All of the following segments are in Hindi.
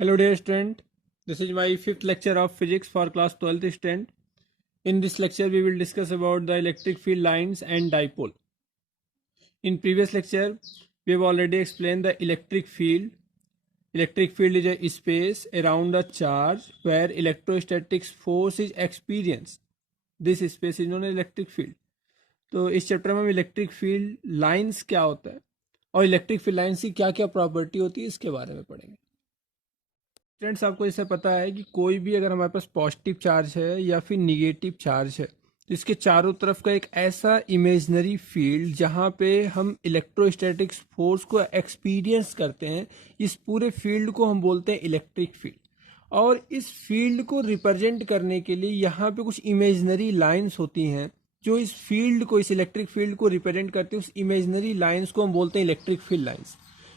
Hello dear student, this is my fifth lecture of physics for class 12th student. In this lecture we will discuss about the electric field lines and dipole. In previous lecture we have already explained the electric field. Electric field is a space around a charge where electrostatic force is experienced. This space is known as electric field. तो इस चैप्टर में हम इलेक्ट्रिक फील्ड लाइंस क्या होता है और इलेक्ट्रिक फील्ड लाइंस की क्या क्या प्रॉपर्टी होती है इसके बारे में पढ़ेंगे। स्टूडेंट्स, आपको इससे पता है कि कोई भी अगर हमारे पास पॉजिटिव चार्ज है या फिर निगेटिव चार्ज है तो इसके चारों तरफ का एक ऐसा इमेजनरी फील्ड जहाँ पे हम इलेक्ट्रोस्टैटिक फोर्स को एक्सपीरियंस करते हैं, इस पूरे फील्ड को हम बोलते हैं इलेक्ट्रिक फील्ड। और इस फील्ड को रिप्रेजेंट करने के लिए यहाँ पे कुछ इमेजनरी लाइंस होती हैं जो इस फील्ड को, इस इलेक्ट्रिक फील्ड को रिप्रेजेंट करते हैं। उस इमेजनरी लाइंस को हम बोलते हैं electric field lines.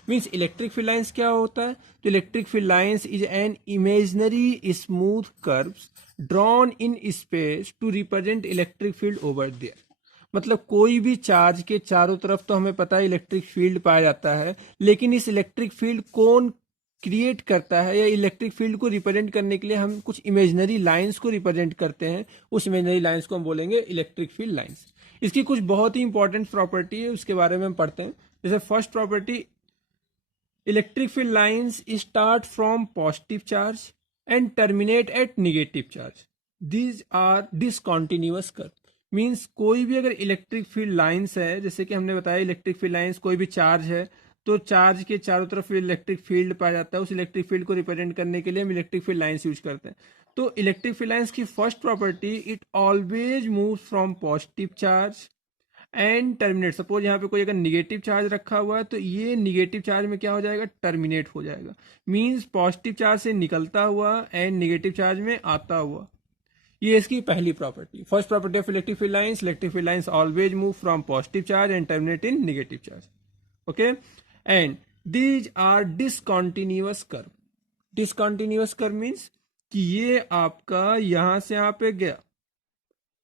Means electric field lines क्या होता है? तो electric field lines is an imaginary smooth curves drawn in space to represent electric field over there. मतलब कोई भी चार्ज के चारों तरफ तो हमें पता है इलेक्ट्रिक फील्ड पाया जाता है, लेकिन इस इलेक्ट्रिक फील्ड कौन क्रिएट करता है या इलेक्ट्रिक फील्ड को रिप्रेजेंट करने के लिए हम कुछ इमेजनरी लाइंस को रिप्रेजेंट करते हैं, उस इमेजनरी लाइंस को हम बोलेंगे इलेक्ट्रिक फील्ड लाइंस। इसकी कुछ बहुत ही इंपॉर्टेंट प्रॉपर्टी है, उसके बारे में हम पढ़ते हैं। जैसे first property, electric field lines start from positive charge and terminate at negative charge. These are discontinuous curve. Means कोई भी अगर इलेक्ट्रिक फील्ड लाइंस है, जैसे कि हमने बताया इलेक्ट्रिक फील्ड लाइंस, कोई भी चार्ज है तो चार्ज के चारों तरफ इलेक्ट्रिक फील्ड पाया जाता है। उस इलेक्ट्रिक फील्ड को रिप्रेजेंट करने के लिए हम इलेक्ट्रिक फील्ड लाइंस यूज करते हैं। तो इलेक्ट्रिक फील्ड लाइंस की first property, it always move from positive charge and terminate. Suppose यहाँ पे कोई अगर निगेटिव चार्ज रखा हुआ है तो ये निगेटिव चार्ज में क्या हो जाएगा? टर्मिनेट हो जाएगा। मींस पॉजिटिव चार्ज से निकलता हुआ एंड निगेटिव चार्ज में आता हुआ। ये इसकी पहली property, first property of electric field lines. Electric field lines always move from positive charge and terminate in negative charge. Okay, and these are discontinuous curve. Discontinuous curve means कि ये आपका यहां से यहां पे गया,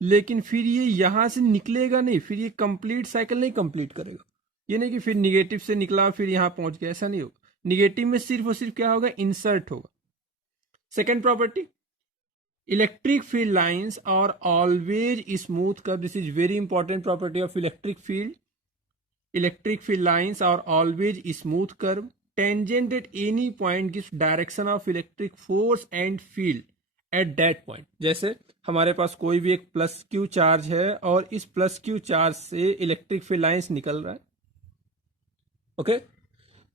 लेकिन फिर ये यहां से निकलेगा नहीं, फिर ये कंप्लीट साइकिल नहीं कंप्लीट करेगा। ये नहीं कि फिर निगेटिव से निकला फिर यहां पहुंच गया, ऐसा नहीं होगा। निगेटिव में सिर्फ और सिर्फ क्या होगा? इंसर्ट होगा। Second property, electric field lines are always smooth curve. This is very important property of electric field. Electric field lines are always smooth curve tangent at any point gives direction of electric force and field at that point. जैसे हमारे पास कोई भी एक प्लस क्यू चार्ज है और इस प्लस क्यू चार्ज से इलेक्ट्रिक फील्ड लाइंस निकल रहा है। ओके,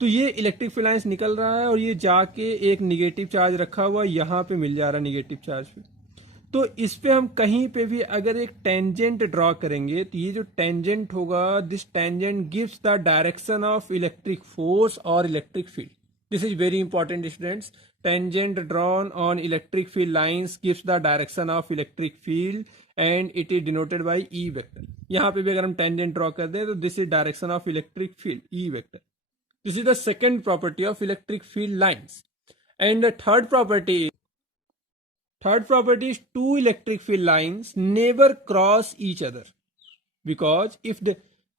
तो ये इलेक्ट्रिक फील्ड लाइंस निकल रहा है और ये जाके एक निगेटिव चार्ज रखा हुआ यहां पे मिल जा रहा है निगेटिव चार्ज पे। तो इस पे हम कहीं पे भी अगर एक टेंजेंट ड्रॉ करेंगे तो ये जो टेंजेंट होगा, this tangent gives the direction of electric force और electric field. This is very important students. Tangent drawn on electric field lines gives the direction of electric field and it is denoted by E vector. यहाँ पे भी अगर हम tangent draw कर दें तो this is direction of electric field, E vector. This is the second property of electric field lines. And the third property is two electric field lines never cross each other. Because if the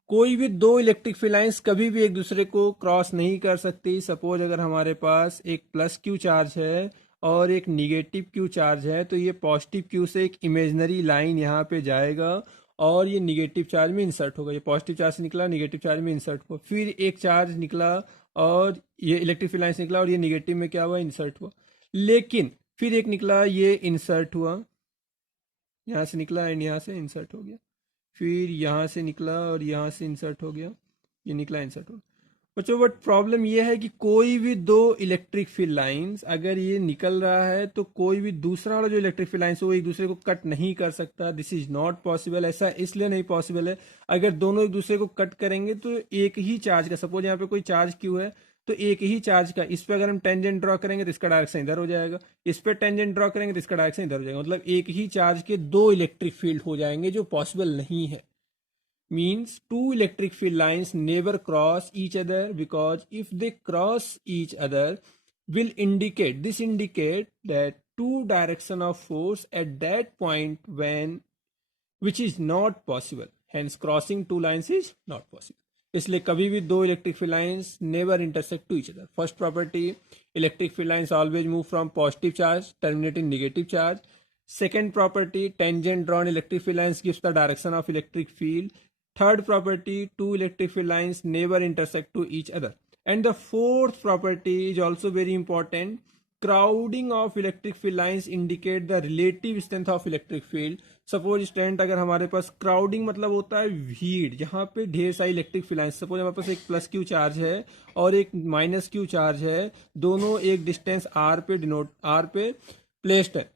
कोई भी दो इलेक्ट्रिक फील्ड लाइंस कभी भी एक दूसरे को क्रॉस नहीं कर सकती। सपोज अगर हमारे पास एक प्लस क्यू चार्ज है और एक निगेटिव क्यू चार्ज है तो ये पॉजिटिव क्यू से एक इमेजनरी लाइन यहाँ पे जाएगा और ये निगेटिव चार्ज में इंसर्ट होगा। ये पॉजिटिव चार्ज से निकला, निगेटिव चार्ज में इंसर्ट हुआ। फिर एक चार्ज निकला और ये इलेक्ट्रिक फील्ड लाइन से निकला और ये निगेटिव में क्या हुआ? इंसर्ट हुआ। लेकिन फिर एक निकला, ये इंसर्ट हुआ, यहाँ से निकला एंड यहाँ से इंसर्ट हो गया। फिर यहाँ से निकला और यहाँ से इंसर्ट हो गया, ये निकला, इंसर्ट हो गया। बच्चों, बट प्रॉब्लम ये है कि कोई भी दो इलेक्ट्रिक फील्ड लाइंस अगर ये निकल रहा है तो कोई भी दूसरा वाला जो इलेक्ट्रिक फील्ड लाइंस है वो एक दूसरे को कट नहीं कर सकता। This is not possible. ऐसा इसलिए नहीं पॉसिबल है, अगर दोनों एक दूसरे को कट करेंगे तो एक ही चार्ज का, सपोज यहाँ पे कोई चार्ज क्यू है तो एक ही चार्ज का, इस पे अगर हम टेंजेंट ड्रॉ करेंगे तो इसका डायरेक्शन इधर हो जाएगा, इस पे टेंजेंट ड्रॉ करेंगे तो इसका डायरेक्शन इधर हो जाएगा। मतलब एक ही चार्ज के दो इलेक्ट्रिक फील्ड हो जाएंगे, जो पॉसिबल नहीं है। Means two electric field lines never cross each other, because if they cross each other will indicate that two direction of force at that point when which is not possible. Hence crossing two lines is not possible. इसलिए कभी भी दो electric field lines never intersect to each other. First property, electric field lines always move from positive charge terminate in negative charge. Second property, tangent drawn electric field lines gives the direction of electric field. Third property, two electric field lines never intersect to each other. And the fourth property is also very important. Crowding of electric field lines indicate the relative strength of electric field. Suppose student अगर हमारे पास क्राउडिंग मतलब होता है भीड़, जहाँ पे ढेर सारी इलेक्ट्रिक फील्ड लाइंस, सपोज हमारे पास एक प्लस क्यू चार्ज है और एक माइनस क्यू चार्ज है, दोनों एक डिस्टेंस आर पे प्लेस्ड है,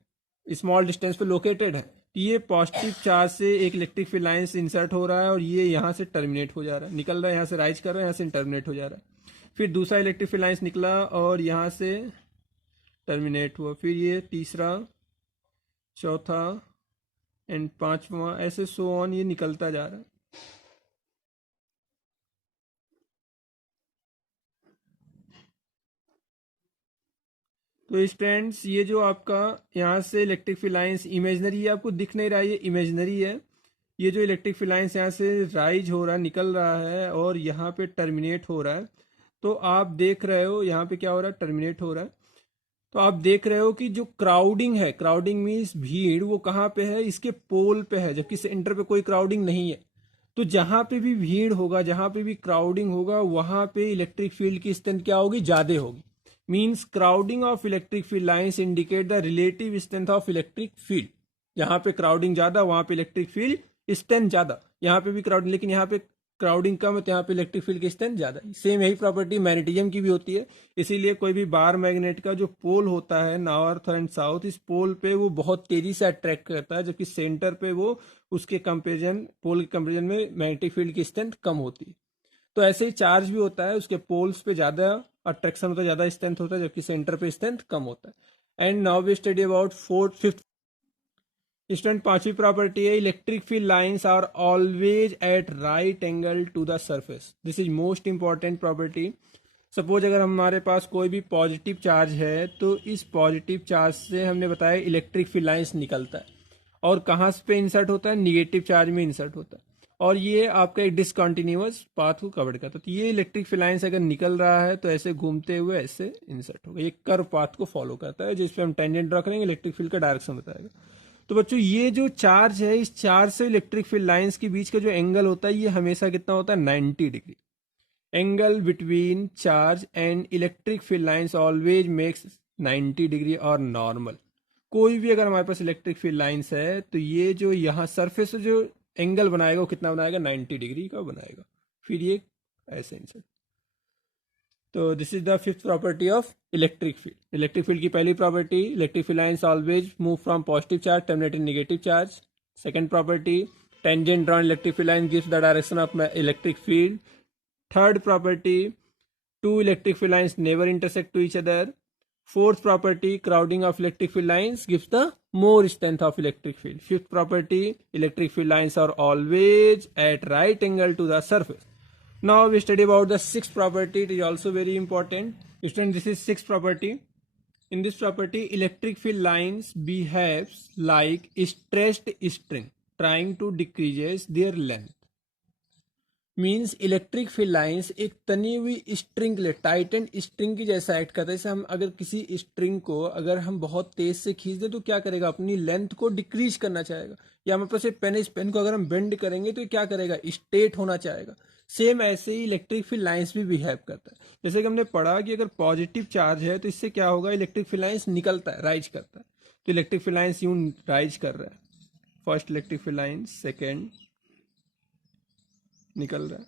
स्मॉल डिस्टेंस पे लोकेटेड है. ये पॉजिटिव चार्ज से एक इलेक्ट्रिक फील्ड लाइंस इंसर्ट हो रहा है और ये यहाँ से टर्मिनेट हो जा रहा है, निकल रहा है, यहाँ से राइज कर रहा है, यहाँ से टर्मिनेट हो जा रहा है. फिर दूसरा इलेक्ट्रिक फील्ड लाइंस निकला और यहाँ से टर्मिनेट हुआ. फिर ये तीसरा, चौथा एंड पांचवा, ऐसे सो ऑन ये निकलता जा रहा है. तो स्टूडेंट्स ये जो आपका यहाँ से इलेक्ट्रिक फील्ड लाइंस इमेजनरी है, आपको दिख नहीं रहा है, ये इमेजनरी है. ये जो इलेक्ट्रिक फील्ड लाइंस यहाँ से राइज हो रहा है, निकल रहा है और यहाँ पे टर्मिनेट हो रहा है. तो आप देख रहे हो यहाँ पे क्या हो रहा है, टर्मिनेट हो रहा है. तो आप देख रहे हो कि जो क्राउडिंग है, क्राउडिंग मीन्स भीड़, वो कहाँ पे है, इसके पोल पे है, जबकि सेंटर पे कोई क्राउडिंग नहीं है. तो जहां पे भी भीड़ होगा, जहां पे भी क्राउडिंग होगा, वहां पे इलेक्ट्रिक फील्ड की स्ट्रेंथ क्या होगी, ज्यादा होगी. Means crowding of electric field lines indicate the relative strength of electric field. यहाँ पे क्राउडिंग ज्यादा, वहां पे इलेक्ट्रिक फील्ड स्ट्रेंथ ज्यादा. यहाँ पे भी क्राउडिंग, लेकिन यहाँ पे क्राउडिंग कम है तो यहाँ पे इलेक्ट्रिक फील्ड की स्ट्रेंथ ज्यादा. सेम यही प्रॉपर्टी मैग्नेटिज्म की भी होती है. इसीलिए कोई भी बार मैग्नेट का जो पोल होता है नॉर्थ एंड साउथ, इस पोल पे वो बहुत तेजी से अट्रैक्ट करता है, जबकि सेंटर पे वो उसके कंपेरिजन, पोल के कंपेरिजन में मैग्नेटिक फील्ड की स्ट्रेंथ कम होती है. तो ऐसे ही चार्ज भी होता है, उसके पोल्स पे ज्यादा अट्रैक्शन होता है, ज्यादा स्ट्रेंथ होता है, जबकि सेंटर पे स्ट्रेंथ कम होता है. And now we study about fifth student. पांचवी प्रॉपर्टी है, electric field lines are always at right angle to the surface. This is most important property. Suppose अगर हमारे पास कोई भी पॉजिटिव चार्ज है, तो इस पॉजिटिव चार्ज से हमने बताया इलेक्ट्रिक फील्ड लाइंस निकलता है और कहाँ पे इंसर्ट होता है, निगेटिव चार्ज में इंसर्ट होता है, और ये आपका एक डिसकंटिन्यूअस पाथ को कवर करता है. तो ये इलेक्ट्रिक फील्ड लाइंस अगर निकल रहा है तो ऐसे घूमते हुए ऐसे इंसर्ट होगा, ये कर्व पाथ को फॉलो करता है, जिसपे हम टेंजेंट ड्रॉ करेंगे, इलेक्ट्रिक फील्ड का डायरेक्शन बताएगा. तो बच्चों ये जो चार्ज है, इस चार्ज से इलेक्ट्रिक फील्ड लाइंस के बीच का जो एंगल होता है, ये हमेशा कितना होता है, 90 degree. Angle between charge and electric field lines always makes 90 degree और नॉर्मल. कोई भी अगर हमारे पास इलेक्ट्रिक फील्ड लाइंस है, तो ये जो यहाँ सरफेस से जो एंगल बनाएगा वो कितना बनाएगा, 90 डिग्री का बनाएगा. फिर ये ऐसे इंसर्ट. तो this is the fifth property of electric field. Electric field की पहली property, electric field lines always move from positive charge terminate in negative charge. Second property, tangent drawn electric field line gives the direction of electric field. Third property, two electric field lines never intersect to each other. Fourth property, crowding of electric field lines gives the more strength of electric field. Fifth property, electric field lines are always at right angle to the surface. Now we study about the sixth property. It is also very important. Student, this is sixth property. In this property, electric field lines behaves like stressed string trying to decrease their length. Means electric field lines एक तनी हुई स्ट्रिंग ले, टाइटेंड स्ट्रिंग की जैसा एक्ट करता है. जैसे हम अगर किसी स्ट्रिंग को अगर हम बहुत तेज से खींच दें तो क्या करेगा, अपनी लेंथ को डिक्रीज करना चाहेगा. या हमारे पास पेन, इस पेन को अगर हम बेंड करेंगे तो क्या करेगा, स्ट्रेट होना चाहेगा. सेम ऐसे ही इलेक्ट्रिक फील्ड लाइंस भी बिहेव करता है. जैसे कि हमने पढ़ा कि अगर पॉजिटिव चार्ज है तो इससे क्या होगा, इलेक्ट्रिक फील्ड लाइंस निकलता है, राइज करता है. तो इलेक्ट्रिक फील्ड लाइंस यूं राइज कर रहा है. First electric field lines, second निकल रहा है.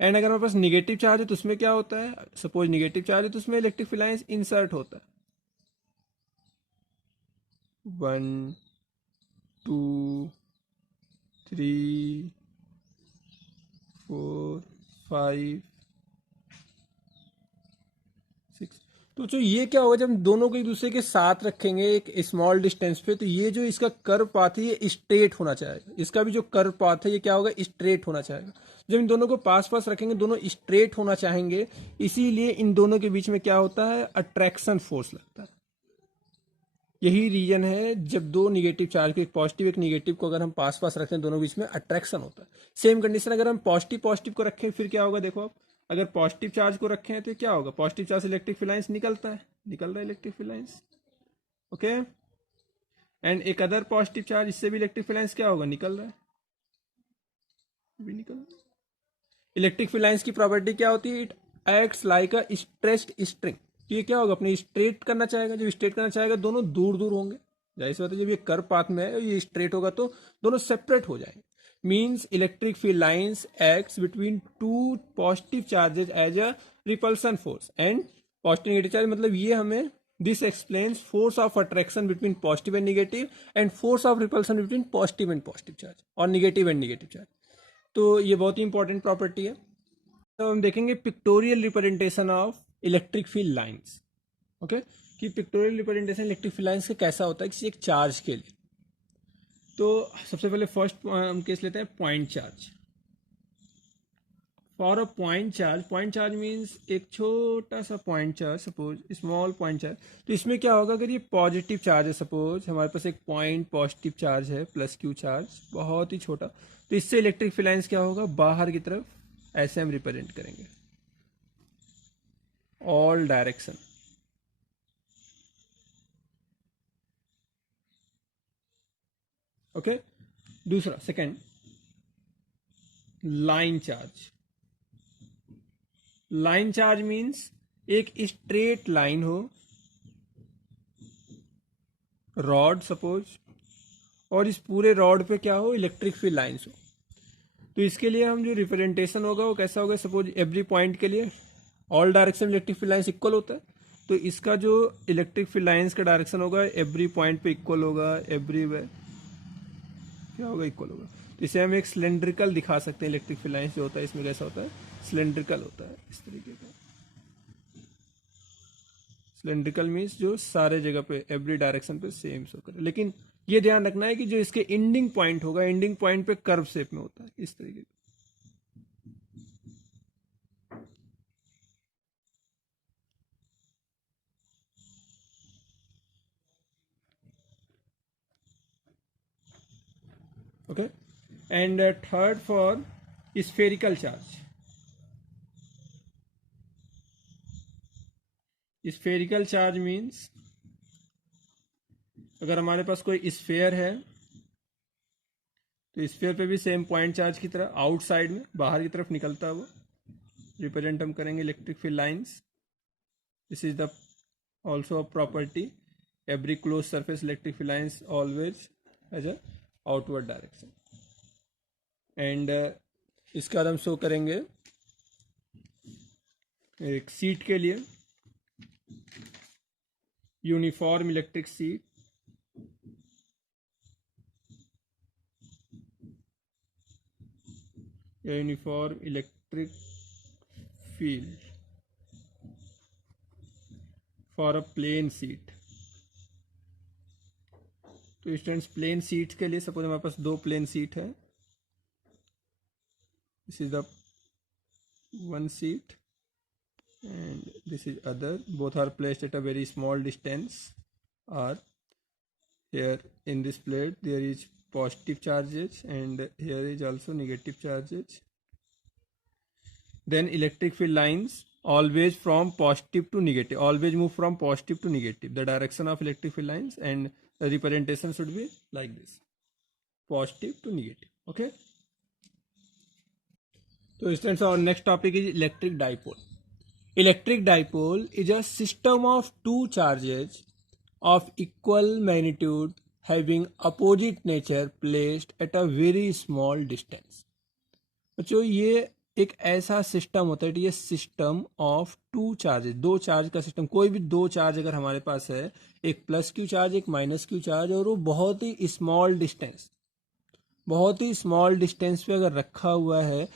एंड अगर हमारे पास निगेटिव चार्ज है तो उसमें क्या होता है, सपोज निगेटिव चार्ज है तो उसमें इलेक्ट्रिक फील्ड लाइंस इंसर्ट होता है. 1 2 3 4 5 6. तो जो ये क्या होगा, जब दोनों को एक दूसरे के साथ रखेंगे एक स्मॉल डिस्टेंस पे, तो ये जो इसका कर्व पाथ है ये स्ट्रेट होना चाहेगा. इसका भी जो कर्व पाथ है ये क्या होगा, स्ट्रेट होना चाहेगा. जब इन दोनों को पास पास रखेंगे, दोनों स्ट्रेट होना चाहेंगे, इसीलिए इन दोनों के बीच में क्या होता है, अट्रैक्शन फोर्स लगता है. यही रीजन है जब दो निगेटिव चार्ज को, एक पॉजिटिव एक निगेटिव को अगर हम पास पास रखते हैं, दोनों बीच में अट्रैक्शन होता है। सेम कंडीशन अगर हम पॉजिटिव पॉजिटिव को रखें फिर क्या होगा, देखो आप अगर पॉजिटिव चार्ज को रखें हैं तो क्या होगा, पॉजिटिव चार्ज से इलेक्ट्रिक फील्ड लाइंस निकल रहा है electric field lines, okay. And एक अदर पॉजिटिव चार्ज, इससे भी इलेक्ट्रिक फील्ड लाइंस क्या होगा, निकल रहा है, भी निकल रहा है। इलेक्ट्रिक फील्ड लाइंस की प्रॉपर्टी क्या होती है, it acts like a stretched string. तो ये क्या होगा, अपने स्ट्रेट करना चाहेगा, जब स्ट्रेट करना चाहेगा दोनों दूर दूर होंगे, जाहिर सी बात है जब ये कर्व पाथ में है ये स्ट्रेट होगा तो दोनों सेपरेट हो जाएंगे। Means electric field lines acts between two positive charges as a repulsion force and positive negative charge, मतलब ये हमें this explains force of attraction between positive and negative and force of repulsion between positive and positive charge और निगेटिव एंड निगेटिव चार्ज। तो ये बहुत ही इंपॉर्टेंट प्रॉपर्टी है। तो हम देखेंगे pictorial representation of electric field lines, okay, कि pictorial representation electric field lines का कैसा होता है किसी एक चार्ज के लिए। तो सबसे पहले फर्स्ट हम केस लेते हैं point charge. For a point charge means एक छोटा सा point charge, suppose small point charge. तो इसमें क्या होगा, अगर ये पॉजिटिव चार्ज है, सपोज हमारे पास एक पॉइंट पॉजिटिव चार्ज है प्लस क्यू चार्ज, बहुत ही छोटा, तो इससे इलेक्ट्रिक फील्ड लाइंस क्या होगा, बाहर की तरफ ऐसे हम रिप्रेजेंट करेंगे, ऑल डायरेक्शन, ओके। दूसरा second line charge. Line charge means एक स्ट्रेट लाइन हो, रॉड सपोज, और इस पूरे रॉड पे क्या हो, इलेक्ट्रिक फील्ड लाइंस हो। तो इसके लिए हम जो रिप्रेजेंटेशन होगा वो कैसा होगा, सपोज एवरी पॉइंट के लिए all direction electric field lines equal होता है, तो इसका जो इलेक्ट्रिक फील्ड लाइंस का डायरेक्शन होगा एवरी पॉइंट पे इक्वल होगा, एवरीवेयर क्या होगा, इक्वल होगा। तो इसे हम एक सिलेंड्रिकल दिखा सकते हैं, इलेक्ट्रिक फील्ड लाइंस जो होता है इसमें कैसा होता है, सिलेंड्रिकल होता है इस तरीके का। सिलेंड्रिकल मीन्स जो सारे जगह पे एवरी डायरेक्शन पे सेम शो करे, लेकिन ये ध्यान रखना है कि जो इसके एंडिंग पॉइंट होगा, एंडिंग पॉइंट पे कर्व शेप में होता है इस तरीके का। Okay, and third for spherical charge. Spherical charge means अगर हमारे पास कोई स्फेयर है तो स्फेयर पे भी सेम पॉइंट चार्ज की तरह आउटसाइड में बाहर की तरफ निकलता है, वो रिप्रेजेंट हम करेंगे electric field lines. This is the also a property, every close surface electric field lines always as a outward direction. And इसके बाद हम शो करेंगे एक सीट के लिए, यूनिफॉर्म इलेक्ट्रिक सीट, या uniform electric field for a plane sheet. तो स्टूडेंट्स प्लेन सीट के लिए सपोज हमारे पास दो प्लेन सीट है, this is the one seat and this is other, both are placed at a very small distance, or here in this plate there is positive charges and here is also negative charges. Then electric field lines always from positive to negative, always move from positive to negative, the direction of electric field lines, and the representation should be like this, positive to negative, okay. So students, our next topic is electric dipole. Electric dipole is a system of two charges of equal magnitude having opposite nature placed at a very small distance. बच्चों ये एक ऐसा सिस्टम होता है, ये सिस्टम ऑफ टू चार्जेस, दो चार्ज का सिस्टम। कोई भी दो चार्ज अगर हमारे पास है, एक प्लस क्यू चार्ज एक माइनस क्यू चार्ज, और वो बहुत ही स्मॉल डिस्टेंस, बहुत ही स्मॉल डिस्टेंस पे अगर रखा हुआ है,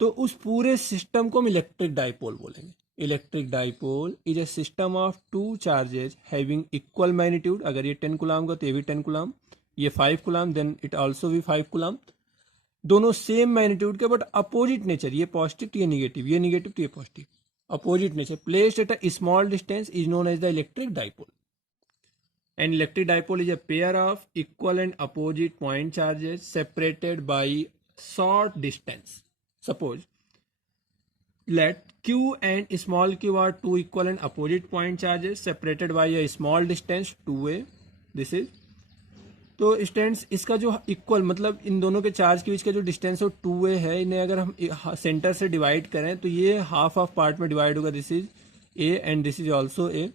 तो उस पूरे सिस्टम को हम इलेक्ट्रिक डाइपोल बोलेंगे। Electric dipole is a system of two charges having equal magnitude. अगर ये 10 कूलाम का तो ये भी 10 कूलाम, ये 5 कूलाम, देन इट आल्सो भी 5 कूलाम, दोनों सेम मैग्नीट्यूड के बट अपोजिट नेचर, ये पॉजिटिव तो ये निगेटिव, ये निगेटिव तो ये positive, opposite nature, placed at a small distance is known as the electric dipole. An electric dipole is a pair of equal and opposite point charges separated by short distance. Suppose let q and small q are two equal and opposite point charges separated by a small distance 2a. This is तो स्टूडेंट्स इसका जो इक्वल मतलब इन दोनों के चार्ज के बीच का जो डिस्टेंस है 2a है, इन्हें अगर हम सेंटर से डिवाइड करें तो ये हाफ ऑफ पार्ट में डिवाइड होगा. This is a and this is also a.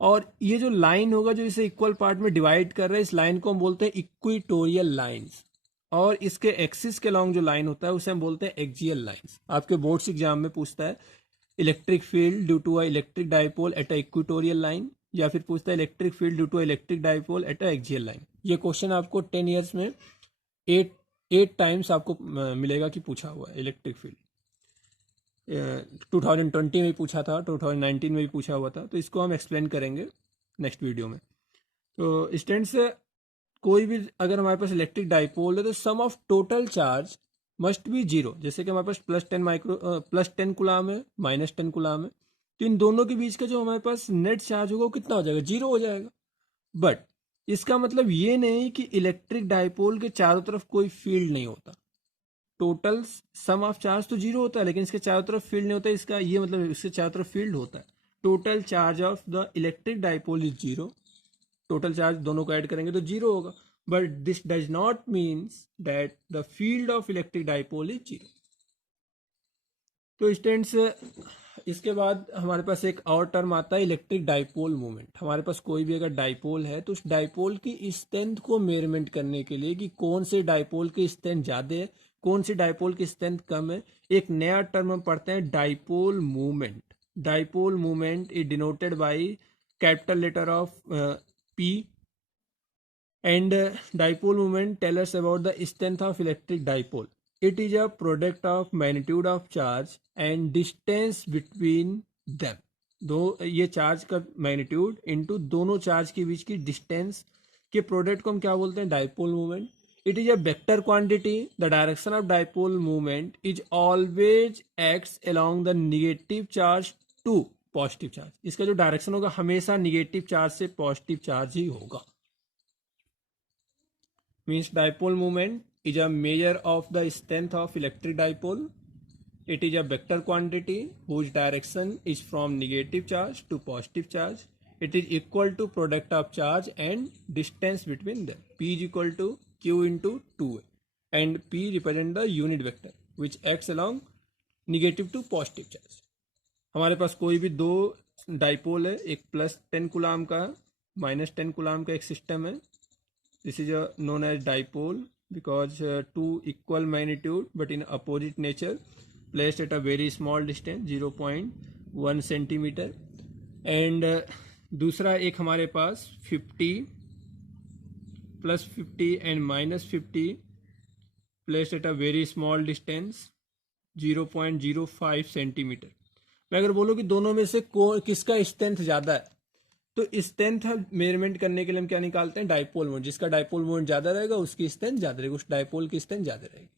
और ये जो लाइन होगा जो इसे इक्वल पार्ट में डिवाइड कर रहा है, इस लाइन को हम बोलते हैं इक्विटोरियल लाइंस. और इसके एक्सिस के लॉन्ग जो लाइन होता है उसे हम बोलते हैं एक्सियल लाइंस. आपके बोर्ड्स एग्जाम में पूछता है electric field due to a electric dipole at a equatorial line, या फिर पूछता है electric field due to a electric dipole at a axial line. ये क्वेश्चन आपको 10 ईयर्स में 8 टाइम्स आपको मिलेगा कि पूछा हुआ है. इलेक्ट्रिक फील्ड 2020 में पूछा था, 2019 में भी पूछा हुआ था. तो इसको हम एक्सप्लेन करेंगे नेक्स्ट वीडियो में. तो स्टूडेंट्स कोई भी अगर हमारे पास इलेक्ट्रिक डाइपोल है तो sum of total charge must be zero. जैसे कि हमारे पास प्लस 10 कुलाम है, माइनस 10 कुलाम है, तो इन दोनों के बीच का जो हमारे पास नेट चार्ज होगा वो कितना हो जाएगा, जीरो हो जाएगा. बट इसका मतलब ये नहीं कि इलेक्ट्रिक डाइपोल के चारों तरफ कोई फील्ड नहीं होता. टोटल सम ऑफ चार्ज तो जीरो होता है लेकिन इसके चारों तरफ फील्ड नहीं होता. इसका ये मतलब इसके चारों तरफ फील्ड होता है. Total charge of the electric dipole is zero. Total charge दोनों को ऐड करेंगे तो जीरो होगा. But this does not means that the field of electric dipole is zero. तो स्टूडेंट्स इसके बाद हमारे पास एक और टर्म आता है इलेक्ट्रिक डाइपोल मोमेंट. हमारे पास कोई भी अगर डाइपोल है तो उस डाइपोल की स्ट्रेंथ को मेजरमेंट करने के लिए कि कौन से डाइपोल की स्ट्रेंथ ज़्यादा है, कौन सी डाइपोल की स्ट्रेंथ कम है, एक नया टर्म हम पढ़ते हैं dipole movement. Dipole movement is denoted by capital letter of P, and dipole moment tell us about the strength of electric dipole. It is a product of magnitude of charge and distance between them. दो ये चार्ज का मैग्नीट्यूड इनटू दोनों चार्ज के बीच की डिस्टेंस के प्रोडक्ट को हम क्या बोलते हैं, dipole movement. It is a vector quantity. The direction of dipole movement is always acts along the negative charge to positive charge. इसका जो डायरेक्शन होगा हमेशा निगेटिव चार्ज से पॉजिटिव चार्ज ही होगा. Means dipole moment is a measure of the strength of electric dipole. It is a vector quantity whose direction is from negative charge to positive charge. It is equal to product of charge and distance between them. P is equal to Q into 2A, and P represent the unit vector which acts along negative to positive charge. हमारे पास कोई भी दो डाइपोल है, एक प्लस 10 कुलाम का माइनस 10 कुलाम का एक सिस्टम है. This is known as dipole because two equal magnitude but in opposite nature placed at a very small distance 0.1 centimeter. And दूसरा एक हमारे पास 50 plus 50 and minus 50 placed at a very small distance 0.05 centimeter. मैं अगर बोलूँ कि दोनों में से किसका स्ट्रेंथ ज़्यादा है तो स्ट्रेंथ मेजरमेंट करने के लिए हम क्या निकालते हैं, डाइपोल मोमेंट. जिसका डाइपोल मोमेंट ज्यादा रहेगा उसकी स्ट्रेंथ ज्यादा रहेगी, उस डाइपोल की स्ट्रेंथ ज्यादा रहेगी.